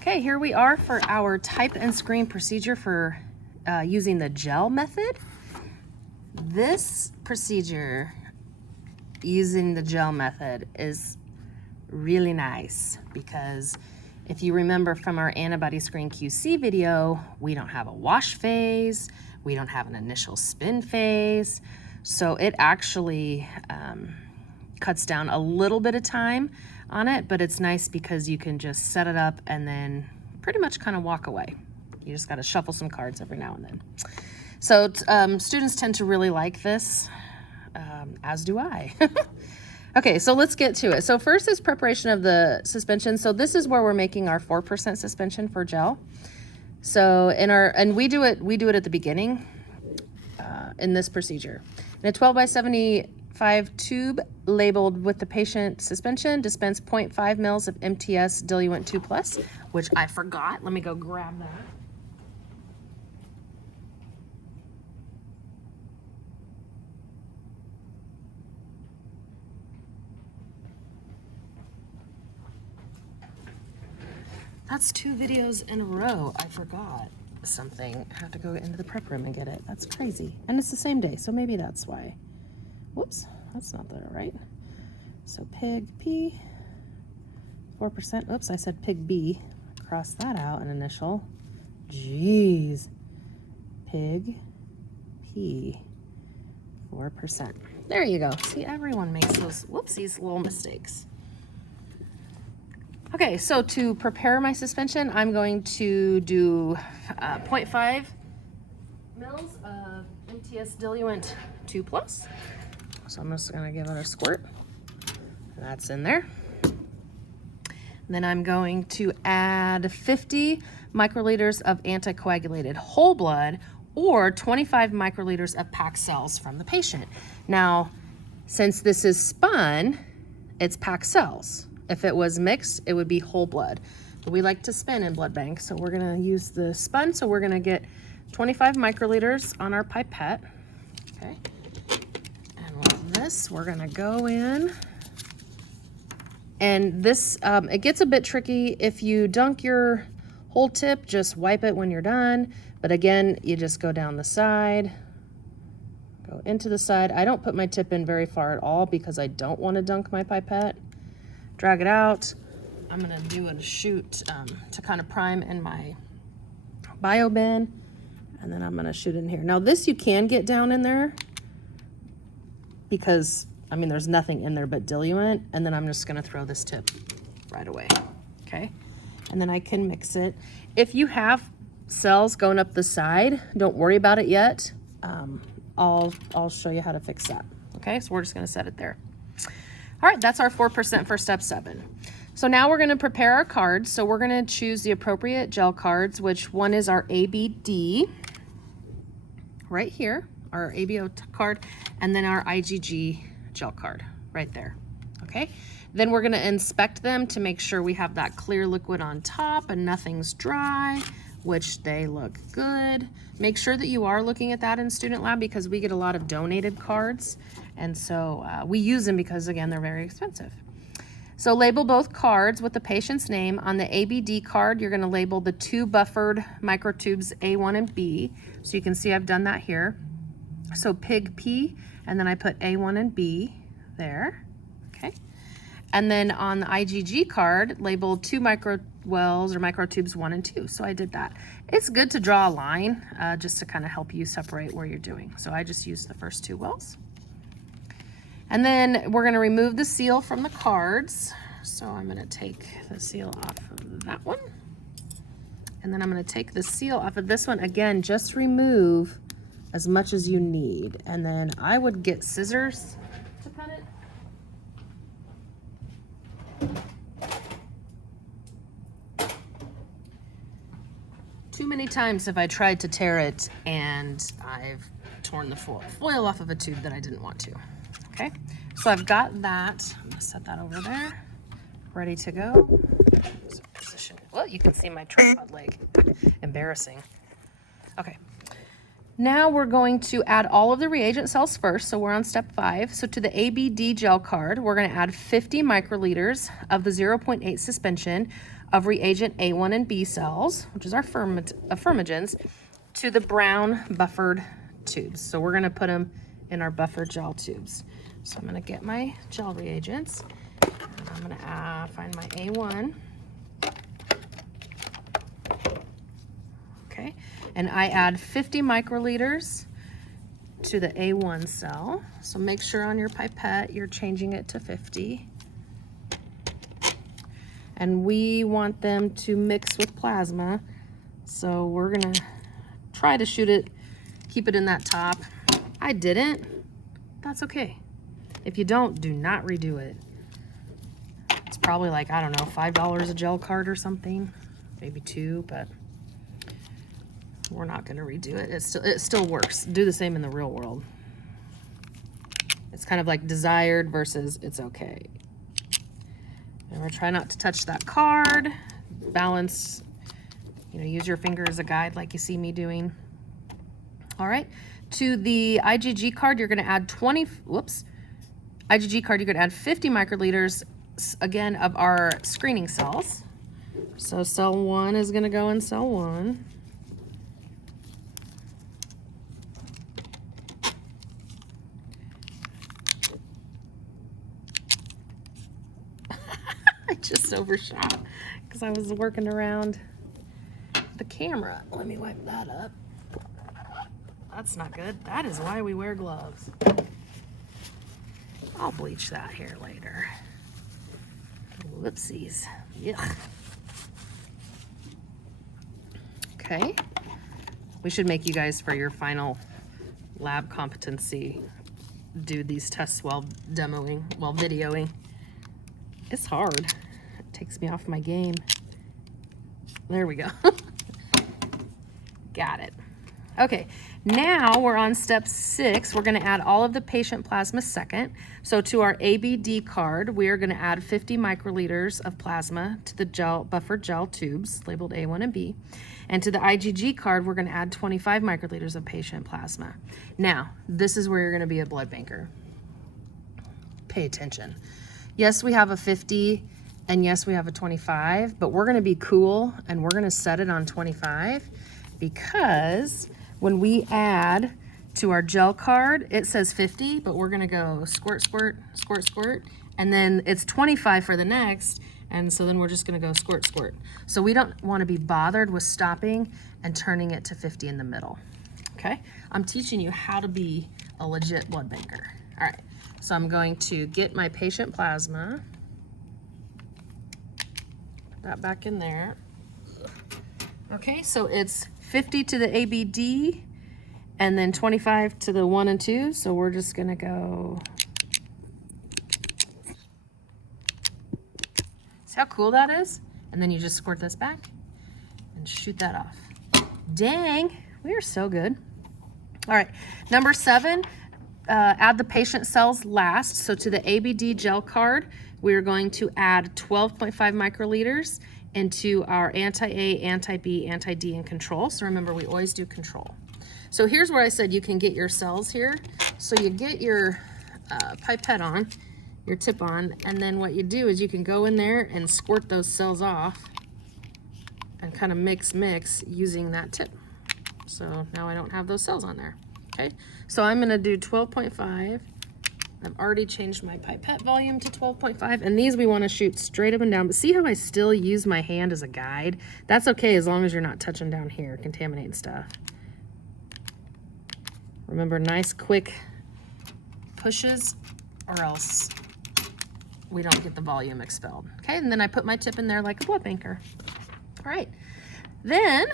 Okay, here we are for our type and screen procedure for using the gel method. This procedure using the gel method is really nice because if you remember from our antibody screen QC video, we don't have a wash phase, we don't have an initial spin phase, so it actually cuts down a little bit of time on it, but it's nice because you can just set it up and then pretty much kind of walk away. You just got to shuffle some cards every now and then. So students tend to really like this, as do I. Okay, so let's get to it. So first is preparation of the suspension. So this is where we're making our 4% suspension for gel. So we do it at the beginning in this procedure. In a 12 by 75 tube labeled with the patient suspension, dispense 0.5 mils of MTS diluent 2+, which I forgot. Let me go grab that. That's 2 videos in a row. I forgot something. I have to go into the prep room and get it. That's crazy. And it's the same day, so maybe that's why. Whoops, that's not the right. So pig P, 4%. Oops, I said pig B. Cross that out, an initial. Jeez. Pig P, 4%. There you go. See, everyone makes those whoopsies little mistakes. Okay, so to prepare my suspension, I'm going to do 0.5 mils of MTS diluent 2+. So I'm just gonna give it a squirt. That's in there. And then I'm going to add 50 microliters of anticoagulated whole blood or 25 microliters of packed cells from the patient. Now, since this is spun, it's packed cells. If it was mixed, it would be whole blood. But we like to spin in blood bank, so we're gonna use the spun. So we're gonna get 25 microliters on our pipette, okay? And with this, we're gonna go in. And this, it gets a bit tricky. If you dunk your whole tip, just wipe it when you're done. But again, you just go down the side, go into the side. I don't put my tip in very far at all because I don't wanna dunk my pipette. Drag it out. I'm gonna do a shoot to kind of prime in my bio bin, and then I'm gonna shoot in here. Now this you can get down in there because, I mean, there's nothing in there but diluent, and then I'm just gonna throw this tip right away, okay? And then I can mix it. If you have cells going up the side, don't worry about it yet. I'll show you how to fix that, okay? So we're just gonna set it there. All right, that's our 4% for step 7. So now we're gonna prepare our cards. So we're gonna choose the appropriate gel cards, which one is our ABD, right here, our ABO card, and then our IgG gel card, right there, okay? Then we're gonna inspect them to make sure we have that clear liquid on top and nothing's dry, which they look good. Make sure that you are looking at that in Student Lab because we get a lot of donated cards. And so we use them because, again, they're very expensive. So label both cards with the patient's name. On the ABD card, you're gonna label the 2 buffered microtubes A1 and B. So you can see I've done that here. So pig P, and then I put A1 and B there, okay? And then on the IgG card, label 2 microwells or microtubes 1 and 2. So I did that. It's good to draw a line just to kind of help you separate where you're doing. So I just used the first 2 wells. And then we're gonna remove the seal from the cards. So I'm gonna take the seal off of that one. And then I'm gonna take the seal off of this one. Again, just remove as much as you need. And then I would get scissors to cut it. Too many times have I tried to tear it and I've torn the foil off of a tube that I didn't want to. Okay, so I've got that. I'm gonna set that over there, ready to go. So position. Well, you can see my tripod leg. Embarrassing. Okay. Now we're going to add all of the reagent cells first. So we're on step 5. So to the ABD gel card, we're going to add 50 microliters of the 0.8 suspension of reagent A1 and B cells, which is our Firmogens, to the brown buffered tubes. So we're going to put them in our buffer gel tubes. So I'm going to get my gel reagents. And I'm going to find my A1. Okay, and I add 50 microliters to the A1 cell. So make sure on your pipette you're changing it to 50. And we want them to mix with plasma. So we're gonna try to shoot it, keep it in that top. I didn't, that's okay. If you don't, do not redo it. It's probably like, I don't know, $5 a gel card or something, maybe $2, but we're not gonna redo it. It still works. Do the same in the real world. It's kind of like desired versus it's okay. And we're trying not to touch that card. Balance, use your finger as a guide like you see me doing. All right, to the IgG card, you're gonna add IgG card, you're gonna add 50 microliters, again, of our screening cells. So cell 1 is gonna go in cell 1. I just overshot because I was working around the camera. Let me wipe that up. That's not good. That is why we wear gloves. I'll bleach that hair later. Whoopsies. Yuck. Okay. We should make you guys, for your final lab competency, do these tests while videoing. It's hard. It takes me off my game. There we go. Got it. Okay, now we're on step 6. We're gonna add all of the patient plasma second. So to our ABD card, we are gonna add 50 microliters of plasma to the buffered gel tubes labeled A1 and B. And to the IgG card, we're gonna add 25 microliters of patient plasma. Now, this is where you're gonna be a blood banker. Pay attention. Yes, we have a 50 and yes, we have a 25, but we're gonna be cool and we're gonna set it on 25 because when we add to our gel card, it says 50, but we're gonna go squirt, squirt, squirt, squirt, and then it's 25 for the next, and so then we're just gonna go squirt, squirt. So we don't wanna be bothered with stopping and turning it to 50 in the middle, okay? I'm teaching you how to be a legit blood banker. All right, so I'm going to get my patient plasma, put that back in there. Okay, so it's 50 to the ABD and then 25 to the 1 and 2. So we're just gonna go. See how cool that is? And then you just squirt this back and shoot that off. Dang, we are so good. All right, number 7, add the patient cells last. So to the ABD gel card, we are going to add 12.5 microliters into our anti-A, anti-B, anti-D, and control. So remember, we always do control. So here's where I said you can get your cells here. So you get your pipette on, your tip on, and then what you do is you can go in there and squirt those cells off and kind of mix using that tip. So now I don't have those cells on there, okay? So I'm gonna do 12.5. I've already changed my pipette volume to 12.5, and these we want to shoot straight up and down, but see how I still use my hand as a guide? That's okay as long as you're not touching down here, contaminating stuff. Remember, nice quick pushes or else we don't get the volume expelled. Okay, and then I put my tip in there like a blood banker. All right, then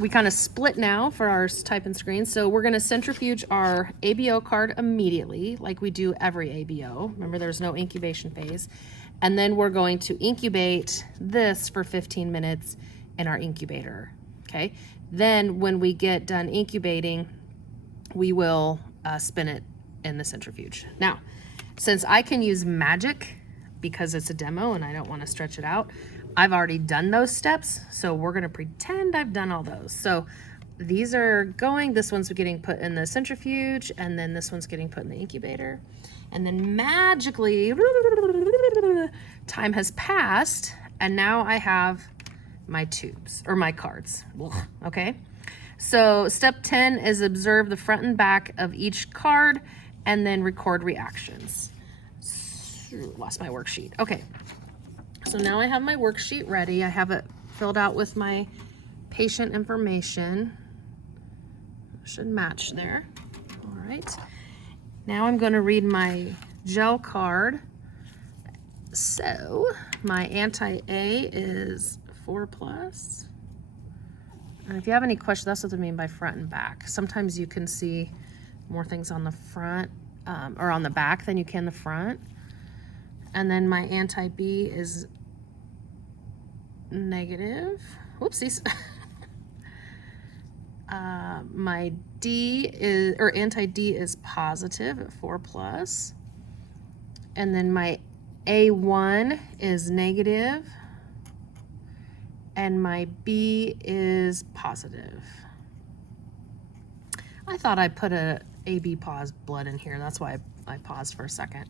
we kind of split now for our type and screen. So we're gonna centrifuge our ABO card immediately, like we do every ABO. Remember, there's no incubation phase. And then we're going to incubate this for 15 minutes in our incubator, okay? Then when we get done incubating, we will spin it in the centrifuge. Now, since I can use magic because it's a demo and I don't wanna stretch it out, I've already done those steps, so we're gonna pretend I've done all those. So these are going, this one's getting put in the centrifuge, and then this one's getting put in the incubator. And then magically, time has passed, and now I have my tubes, or my cards, okay? So step 10 is observe the front and back of each card, and then record reactions. Lost my worksheet. Okay, so now I have my worksheet ready. I have it filled out with my patient information. Should match there. All right. Now I'm going to read my gel card. So my anti-A is 4+. And if you have any questions, that's what I mean by front and back. Sometimes you can see more things on the front or on the back than you can the front. And then my anti-B is negative. Whoopsies. My D is, or anti-D is positive at 4+. And then my A1 is negative. And my B is positive. I thought I put a AB pause blood in here. That's why I paused for a second.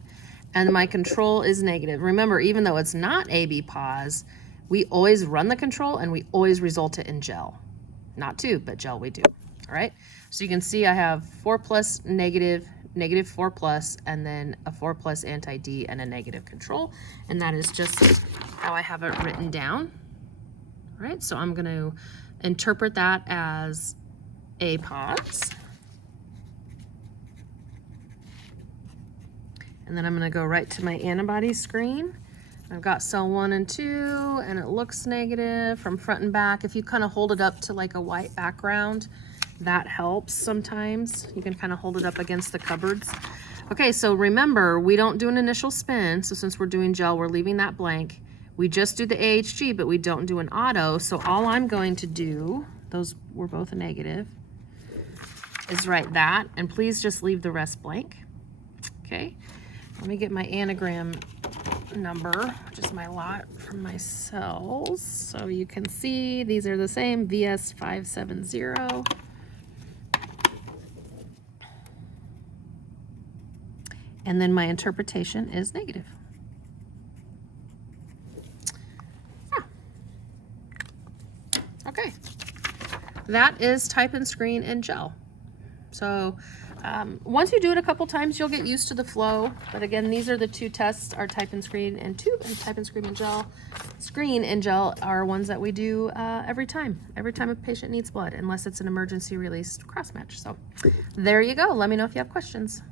And my control is negative. Remember, even though it's not AB pause, we always run the control and we always result it in gel. Not tube, but gel we do. All right. So you can see I have 4+, negative, negative 4+, and then a 4+ anti-D and a negative control. And that is just how I have it written down. All right. So I'm going to interpret that as a pause. And then I'm going to go right to my antibody screen. I've got cell 1 and 2, and it looks negative from front and back. If you kind of hold it up to like a white background, that helps sometimes. You can kind of hold it up against the cupboards. Okay, so remember, we don't do an initial spin. So since we're doing gel, we're leaving that blank. We just do the AHG, but we don't do an auto. So all I'm going to do, those were both a negative, is write that. And please just leave the rest blank. Okay. Let me get my anagram number, which is my lot from my cells. So you can see these are the same, VS570. And then my interpretation is negative. Ah. Okay. That is type and screen and gel. So once you do it a couple times, you'll get used to the flow. But again, these are the two tests, our type and screen and tube, and type and screen and gel. Screen and gel are ones that we do every time a patient needs blood, unless it's an emergency release cross match. So there you go. Let me know if you have questions.